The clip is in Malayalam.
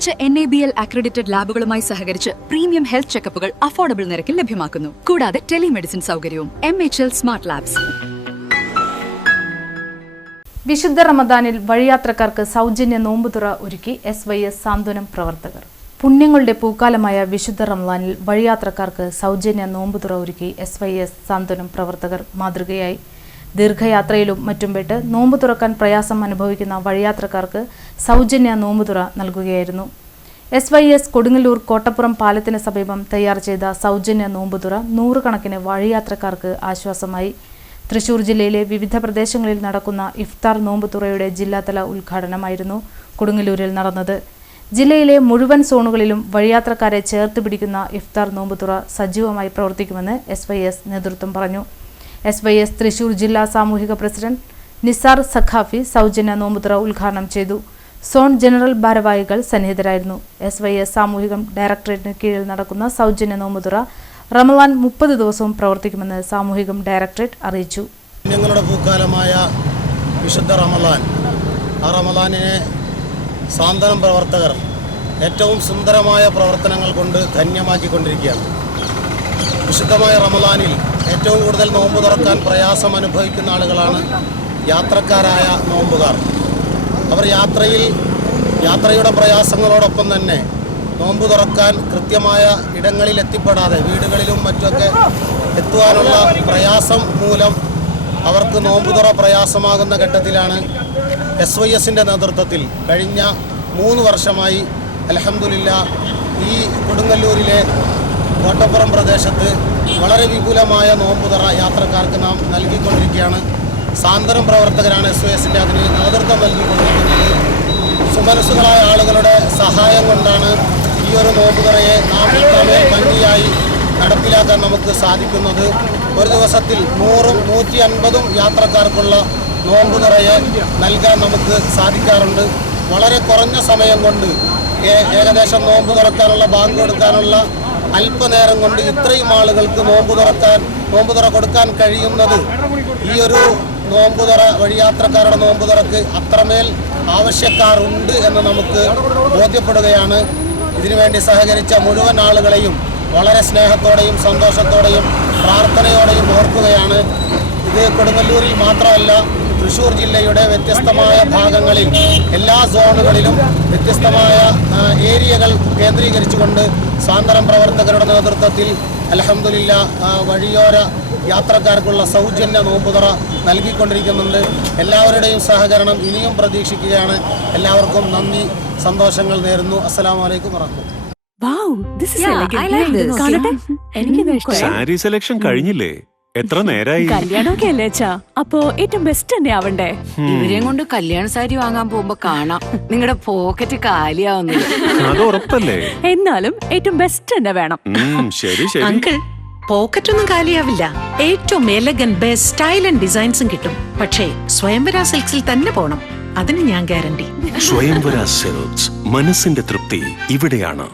മികച്ച N A B L accredited ലാബുകളുമായി സഹകരിച്ച് പ്രീമിയം ഹെൽത്ത് ചെക്കപ്പുകൾ അഫോർഡബിൾ നിരക്കിൽ ലഭ്യമാക്കുന്നു. കൂടാതെ ടെലിമെഡിസിൻ സൗകര്യവും M H L smart labs വിശുദ്ധ റമദാനിൽ വഴിയാത്രക്കാർക്ക് സൗജന്യ നോമ്പുതുറ ഒരുക്കി എസ് വൈ എസ് സാന്ത്വനം പ്രവർത്തകർ. പുണ്യങ്ങളുടെ പൂക്കാലമായ വിശുദ്ധ റംലാനിൽ വഴിയാത്രക്കാർക്ക് സൗജന്യ നോമ്പുതുറ ഒരുക്കി എസ് വൈ എസ് സാന്ത്വനം പ്രവർത്തകർ മാതൃകയായി ദീർഘയാത്രയിലും മറ്റും പെട്ട് നോമ്പ് തുറക്കാൻ പ്രയാസം അനുഭവിക്കുന്ന വഴിയാത്രക്കാർക്ക് സൗജന്യ നോമ്പ് തുറ നൽകുകയായിരുന്നു. S Y S Kodungallur Kottappuram പാലത്തിന് സമീപം തയ്യാർ ചെയ്ത സൗജന്യ നോമ്പുതുറ നൂറുകണക്കിന് വഴിയാത്രക്കാർക്ക് ആശ്വാസമായി. തൃശൂർ ജില്ലയിലെ വിവിധ പ്രദേശങ്ങളിൽ നടക്കുന്ന ഇഫ്താർ നോമ്പുതുറയുടെ ജില്ലാതല ഉദ്ഘാടനമായിരുന്നു കൊടുങ്ങല്ലൂരിൽ നടന്നത്. ജില്ലയിലെ മുഴുവൻ സോണുകളിലും വഴിയാത്രക്കാരെ ചേർത്ത് പിടിക്കുന്ന ഇഫ്താർ നോമ്പുതുറ സജീവമായി പ്രവർത്തിക്കുമെന്ന് എസ് വൈ എസ് നേതൃത്വം പറഞ്ഞു. എസ് വൈ എസ് തൃശൂർ ജില്ലാ സാമൂഹിക പ്രസിഡന്റ് നിസാർ സഖാഫി സൗജന്യ നോമ്പുതുറ ഉദ്ഘാടനം ചെയ്തു. സോൺ ജനറൽ ഭാരവാഹികൾ സന്നിഹിതരായിരുന്നു. എസ് വൈ എസ് സാമൂഹികം ഡയറക്ടറേറ്റിന് കീഴിൽ നടക്കുന്ന സൗജന്യ നോമ്പുതുറ റമലാൻ മുപ്പത് ദിവസവും പ്രവർത്തിക്കുമെന്ന് സാമൂഹികം ഡയറക്ടറേറ്റ് അറിയിച്ചു. ഞങ്ങളുടെ പൂക്കാലമായ വിശുദ്ധ റമലാൻ ആ റമലാനിനെ സാന്ത്വനം പ്രവർത്തകർ ഏറ്റവും സുന്ദരമായ പ്രവർത്തനങ്ങൾ കൊണ്ട് ധന്യമാക്കിക്കൊണ്ടിരിക്കുകയാണ്. വിശുദ്ധമായ റമലാനിൽ ഏറ്റവും കൂടുതൽ നോമ്പ് തുറക്കാൻ പ്രയാസം അനുഭവിക്കുന്ന ആളുകളാണ് യാത്രക്കാരായ നോമ്പുകാർ. അവർ യാത്രയിൽ യാത്രയുടെ പ്രയാസങ്ങളോടൊപ്പം തന്നെ നോമ്പ് തുറക്കാൻ കൃത്യമായ ഇടങ്ങളിൽ എത്തിപ്പെടാതെ വീടുകളിലും മറ്റുമൊക്കെ എത്തുവാനുള്ള പ്രയാസം മൂലം അവർക്ക് നോമ്പുതുറ പ്രയാസമാകുന്ന ഘട്ടത്തിലാണ് എസ് വൈ എസിന്റെ നേതൃത്വത്തിൽ കഴിഞ്ഞ മൂന്ന് വർഷമായി അലഹമുല്ല ഈ കൊടുങ്ങല്ലൂരിലെ കോട്ടപ്പുറം പ്രദേശത്ത് വളരെ വിപുലമായ നോമ്പുതറ യാത്രക്കാർക്ക് നാം നൽകിക്കൊണ്ടിരിക്കുകയാണ്. സാന്ത്വനം പ്രവർത്തകരാണ് എസ് ഒ എസിന്റെ അതിന് നേതൃത്വം നൽകിക്കൊണ്ടിരിക്കുന്നത്. സുമനസ്സുകളായ ആളുകളുടെ സഹായം കൊണ്ടാണ് ഈ ഒരു നോമ്പുതറയെ നാം ഇത്രമേൽ ഭംഗിയായി നടപ്പിലാക്കാൻ നമുക്ക് സാധിക്കുന്നത്. ഒരു ദിവസത്തിൽ നൂറും നൂറ്റി അൻപതും യാത്രക്കാർക്കുള്ള നോമ്പുതറയെ നൽകാൻ നമുക്ക് സാധിക്കാറുണ്ട്. വളരെ കുറഞ്ഞ സമയം കൊണ്ട് ഏകദേശം നോമ്പ് തുറക്കാനുള്ള ബാങ്ക് കൊടുക്കാനുള്ള അല്പനേരം കൊണ്ട് ഇത്രയും ആളുകൾക്ക് നോമ്പ് തുറക്കാൻ നോമ്പ് തുറ കൊടുക്കാൻ കഴിയുന്നത്. ഈ ഒരു നോമ്പ് തുറ വഴിയാത്രക്കാരുടെ നോമ്പ് തുറക്ക് അത്രമേൽ ആവശ്യക്കാരുണ്ട് എന്ന് നമുക്ക് ബോധ്യപ്പെടുകയാണ്. ഇതിനുവേണ്ടി സഹകരിച്ച മുഴുവൻ ആളുകളെയും വളരെ സ്നേഹത്തോടെയും സന്തോഷത്തോടെയും പ്രാർത്ഥനയോടെയും ഓർക്കുകയാണ്. ഇത് കൊടുങ്ങല്ലൂരിൽ മാത്രമല്ല തൃശ്ശൂർ ജില്ലയുടെ വ്യത്യസ്തമായ ഭാഗങ്ങളിൽ എല്ലാ സോണുകളിലും വ്യത്യസ്തമായ ഏരിയകൾ കേന്ദ്രീകരിച്ചുകൊണ്ട് സ്വാതന്ത്ര്യം പ്രവർത്തകരുടെ നേതൃത്വത്തിൽ അലഹമുല്ല വഴിയോര യാത്രക്കാർക്കുള്ള സൗജന്യ നോമ്പുതറ നൽകിക്കൊണ്ടിരിക്കുന്നുണ്ട്. എല്ലാവരുടെയും സഹകരണം ഇനിയും പ്രതീക്ഷിക്കുകയാണ്. എല്ലാവർക്കും നന്ദി സന്തോഷങ്ങൾ നേരുന്നു. അസ്സലാമു അലൈക്കും വറഹ്മത്തുള്ളാഹി Wow, this is Yeah, elegant. I like this. കാണട്ടെ? എനിക്കിത് ഇഷ്ടമായി സാരി സെലക്ഷൻ കഴിഞ്ഞില്ലേ? എത്ര നേരായി? കല്യാണമൊക്കെ അല്ലേ അച്ഛാ? അപ്പോ ഏറ്റവും ബെസ്റ്റ് തന്നെ ആവണ്ടേ? ഇവരെയും കൊണ്ട് കല്യാണ സാരി വാങ്ങാൻ പോകുമ്പോ കാണാം. നിങ്ങളുടെ പോക്കറ്റ് കാലിയാവുന്നത്. അത് ഉറപ്പല്ലേ? എന്നാലും ഏറ്റവും ബെസ്റ്റ് തന്നെ വേണം. ശരി ശരി. അങ്കിൾ പോക്കറ്റ് ഒന്നും കാലിയാവില്ല. ഏറ്റവും എലഗൻ ബെസ്റ്റ് സ്റ്റൈൽ ആൻഡ് ഡിസൈൻസും കിട്ടും. പക്ഷേ സ്വയംവര സിൽക്സിൽ തന്നെ പോണം. അതിന് ഞാൻ ഗ്യാരണ്ടി സ്വയംവര സിൽക്സ് മനസ്സിന്റെ തൃപ്തി ഇവിടെയാണ്.